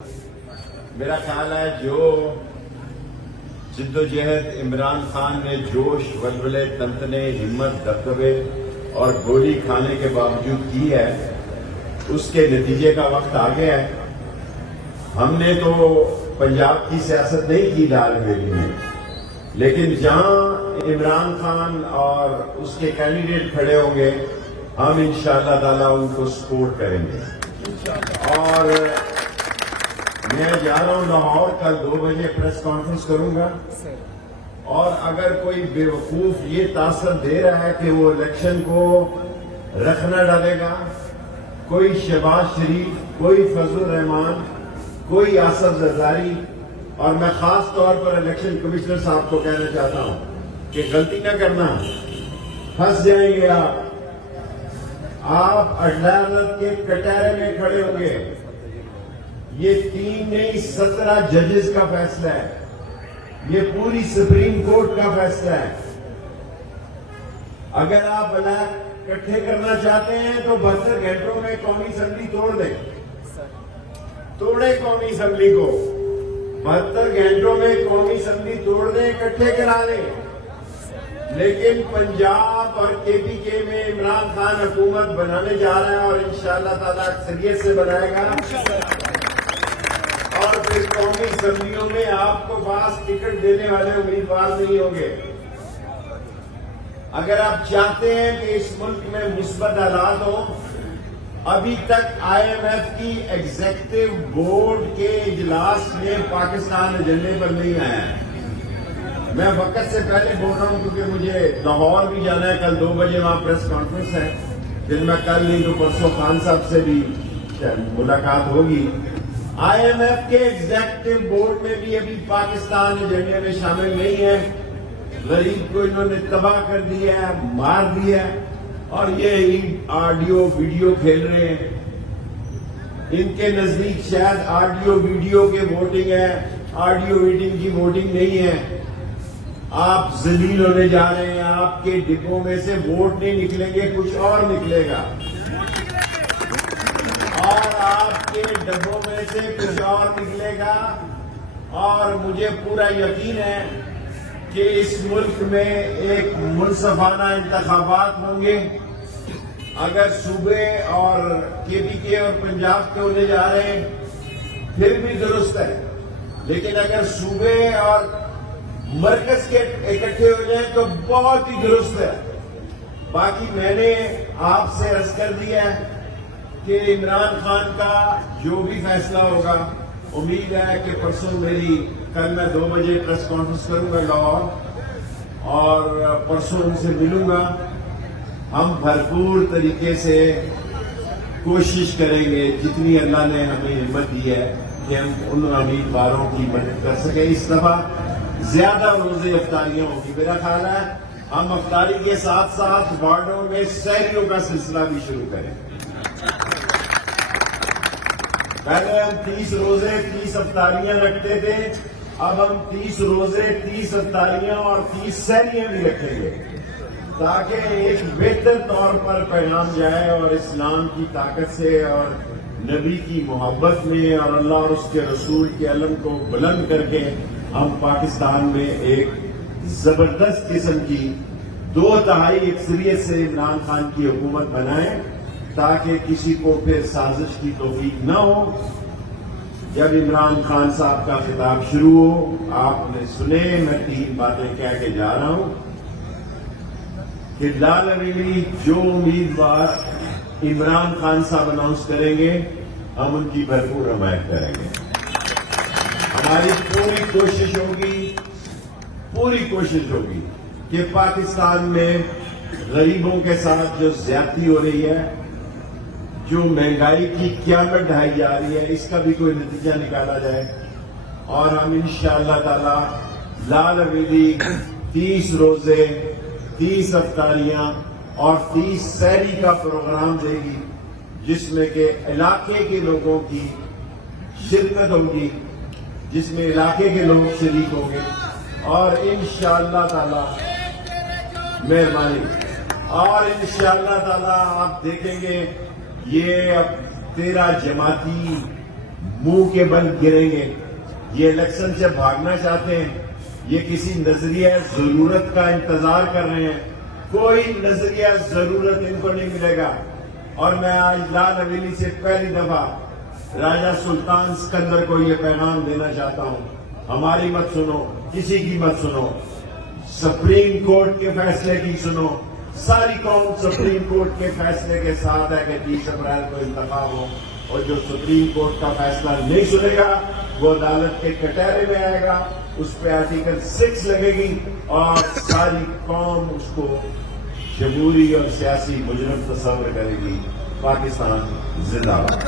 میرا خیال ہے جو جد و جہد عمران خان نے جوش ولولے تنتنے ہمت دبدبے اور گولی کھانے کے باوجود کی ہے اس کے نتیجے کا وقت آ گیا ہے۔ ہم نے تو پنجاب کی سیاست نہیں کی لال ویلی میں، لیکن جہاں عمران خان اور اس کے کینڈیڈیٹ کھڑے ہوں گے ہم انشاءاللہ تعالیٰ ان کو سپورٹ کریں گے۔ اور میں جا رہا ہوں لاہور، کل 2 بجے پریس کانفرنس کروں گا، اور اگر کوئی بے وقوف یہ تاثر دے رہا ہے کہ وہ الیکشن کو رکھنا ڈالے گا، کوئی شہباز شریف، کوئی فضل الرحمان، کوئی آصف زرداری، اور میں خاص طور پر الیکشن کمشنر صاحب کو کہنا چاہتا ہوں کہ غلطی نہ کرنا، پھنس جائیں گے آپ عدالت کے کٹہرے میں کھڑے ہوں گے۔ یہ 3 نہیں 17 ججز کا فیصلہ ہے، یہ پوری سپریم کورٹ کا فیصلہ ہے۔ اگر آپ الیکٹ اکٹھے کرنا چاہتے ہیں تو 72 گھنٹوں میں قومی اسمبلی توڑ دیں، توڑے قومی اسمبلی کو، 72 گھنٹوں میں قومی اسمبلی توڑ دیں، اکٹھے کرا دیں۔ لیکن پنجاب اور کے پی کے میں عمران خان حکومت بنانے جا رہا ہے، اور انشاءاللہ تعالیٰ اکثریت سے بنائے گا، اور پھر قومی اسمبلیوں میں آپ کو پاس ٹکٹ دینے والے امیدوار نہیں ہوں گے۔ اگر آپ چاہتے ہیں کہ اس ملک میں مثبت حالات ہوں، ابھی تک آئی ایم ایف کی ایگزیکٹو بورڈ کے اجلاس میں پاکستان ایجنڈے پر نہیں آیا ہے۔ میں وقت سے پہلے بول رہا ہوں کیونکہ مجھے لاہور بھی جانا ہے، کل 2 بجے وہاں پریس کانفرنس ہے، پھر میں کل نہیں تو پرسوں خان صاحب سے بھی ملاقات ہوگی۔ آئی ایم ایف کے ایگزیکٹو بورڈ میں بھی ابھی پاکستان ایجنڈے میں شامل نہیں ہے۔ غریب کو انہوں نے تباہ کر دیا ہے، مار دیا ہے، اور یہ آڈیو ویڈیو کھیل رہے ہیں۔ ان کے نزدیک شاید آڈیو ویڈیو کے ووٹنگ ہے، آڈیو ویڈنگ کی ووٹنگ نہیں ہے۔ آپ ذلیل ہونے جا رہے ہیں، آپ کے ڈبوں میں سے ووٹ نہیں نکلیں گے، کچھ اور نکلے گا، اور آپ کے ڈبوں میں سے کچھ اور نکلے گا۔ اور مجھے پورا یقین ہے کہ اس ملک میں ایک منصفانہ انتخابات ہوں گے۔ اگر صوبے اور کے پی کے اور پنجاب کے ہونے جا رہے ہیں پھر بھی درست ہے، لیکن اگر صوبے اور مرکز کے اکٹھے ہو جائیں تو بہت ہی درست ہے۔ باقی میں نے آپ سے عرض کر دیا ہے کہ عمران خان کا جو بھی فیصلہ ہوگا، امید ہے کہ پرسوں کل میں 2 بجے پریس کانفرنس کروں گا لاہور، اور پرسوں ان سے ملوں گا۔ ہم بھرپور طریقے سے کوشش کریں گے، جتنی اللہ نے ہمیں ہمت دی ہے کہ ہم ان امیدواروں کی مدد کر سکیں۔ اس دفعہ زیادہ روزے افطاریاں ہوگی، میرا خیال ہے ہم افطاری کے ساتھ ساتھ وارڈوں میں سحریوں کا سلسلہ بھی شروع کریں۔ پہلے ہم 30 روزے 30 افطاریاں رکھتے تھے، اب ہم 30 روزے 30 افطاریاں اور 30 سحریاں بھی رکھیں گے، تاکہ ایک بہتر طور پر پیغام جائے، اور اسلام کی طاقت سے اور نبی کی محبت میں اور اللہ اور اس کے رسول کے علم کو بلند کر کے ہم پاکستان میں ایک زبردست قسم کی 2/3 اکثریت سے عمران خان کی حکومت بنائیں، تاکہ کسی کو پھر سازش کی توفیق نہ ہو۔ جب عمران خان صاحب کا خطاب شروع ہو، آپ نے سنے، میں 3 باتیں کہہ کے جا رہا ہوں کہ لال ویلی جو امیدوار عمران خان صاحب اناؤنس کریں گے ہم ان کی بھرپور حمایت کریں گے۔ ہماری پوری کوشش ہوگی کہ پاکستان میں غریبوں کے ساتھ جو زیادتی ہو رہی ہے، جو مہنگائی کی قیامت ڈھائی جا رہی ہے، اس کا بھی کوئی نتیجہ نکالا جائے، اور ہم انشاءاللہ تعالی لال ویلی 30 روزے 30 افطاریاں اور 30 سحری کا پروگرام دے گی، جس میں کہ علاقے کے لوگوں کی شرکت ہوگی، جس میں علاقے کے لوگ شریک ہوں گے، اور انشاءاللہ تعالی مہربانی، اور انشاءاللہ تعالی آپ دیکھیں گے یہ اب 13 جماعتی منہ کے بل گریں گے. یہ الیکشن سے بھاگنا چاہتے ہیں, یہ کسی نظریہ ضرورت کا انتظار کر رہے ہیں. کوئی نظریہ ضرورت ان کو نہیں ملے گا. اور میں آج لال حویلی سے پہلی دفعہ راجہ سلطان سکندر کو یہ پیغام دینا چاہتا ہوں, ہماری مت سنو, کسی کی مت سنو, سپریم کورٹ کے فیصلے کی سنو. ساری قوم سپریم کورٹ کے فیصلے کے ساتھ ہے کہ 30 اپریل کو انتخاب ہو, اور جو سپریم کورٹ کا فیصلہ نہیں سنے گا وہ عدالت کے کٹہرے میں آئے گا, اس پہ آرٹیکل 6 لگے گی, اور ساری قوم اس کو جمہوری اور سیاسی مجرم تصور کرے گی. پاکستان زندہ باد.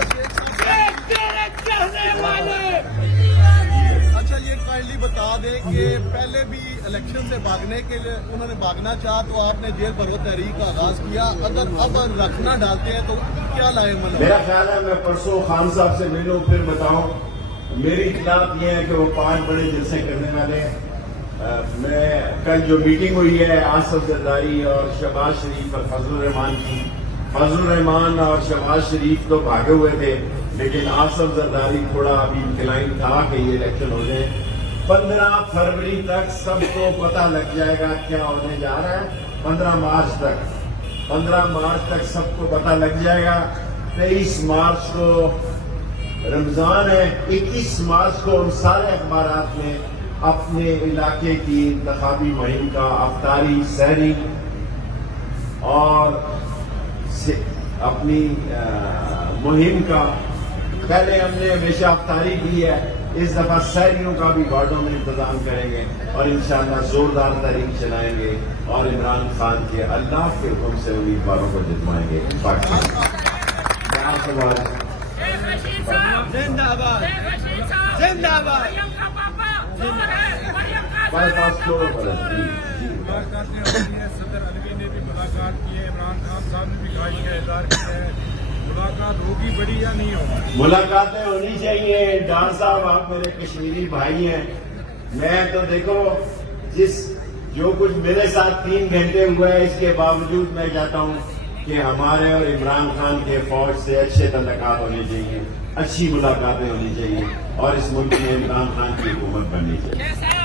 اچھا, یہ کائنڈلی بتا دیں کہ پہلے بھی الیکشن سے بھاگنے کے لیے انہوں نے بھاگنا چاہا تو آپ نے جیل بھرو تحریک کا آغاز کیا. اگر اب رکھنا ڈالتے ہیں تو کیا لائے عمل؟ میرا خیال ہے میں پرسوں خان صاحب سے ملوں پھر بتاؤں. میری اطلاعات یہ ہے کہ وہ 5 بڑے جلسے کرنے والے ہیں. میں کل جو میٹنگ ہوئی ہے آصف زرداری اور شہباز شریف اور فضل الرحمان کی, فضل الرحمان اور شہباز شریف تو بھاگے ہوئے تھے, لیکن آصف زرداری تھوڑا ابھی انکلائن تھا کہ یہ الیکشن ہو جائے. 15 فروری تک سب کو پتہ لگ جائے گا کیا ہونے جا رہا ہے. 15 مارچ تک سب کو پتہ لگ جائے گا. 23 مارچ کو رمضان ہے. 21 مارچ کو ہم سارے اخبارات میں اپنے علاقے کی انتخابی مہم کا افطاری, سحری اور اپنی مہم کا, پہلے ہم نے ہمیشہ افطاری کی ہے, اس دفعہ سحریوں کا بھی وارڈوں میں انتظام کریں گے, اور انشاءاللہ زوردار تحریک چلائیں گے, اور عمران خان کے اللہ کے حکم سے امیدواروں کو جتوائیں گے. صدر علوی نے بھی ملاقات کی ہے, عمران خان صاحب نے بھی خواہش کا اظہار کیا ہے. ملاقات ہوگی بڑی یا نہیں ہوگی؟ ملاقاتیں ہونی چاہیے. ڈار صاحب آپ میرے کشمیری بھائی ہیں. میں تو دیکھو جو کچھ میرے ساتھ 3 گھنٹے ہوئے ہیں, اس کے باوجود میں چاہتا ہوں کہ ہمارے اور عمران خان کے فوج سے اچھے تعلقات ہونے چاہیے, اچھی ملاقاتیں ہونی چاہیے, اور اس ملک میں عمران خان کی حکومت بننی چاہیے.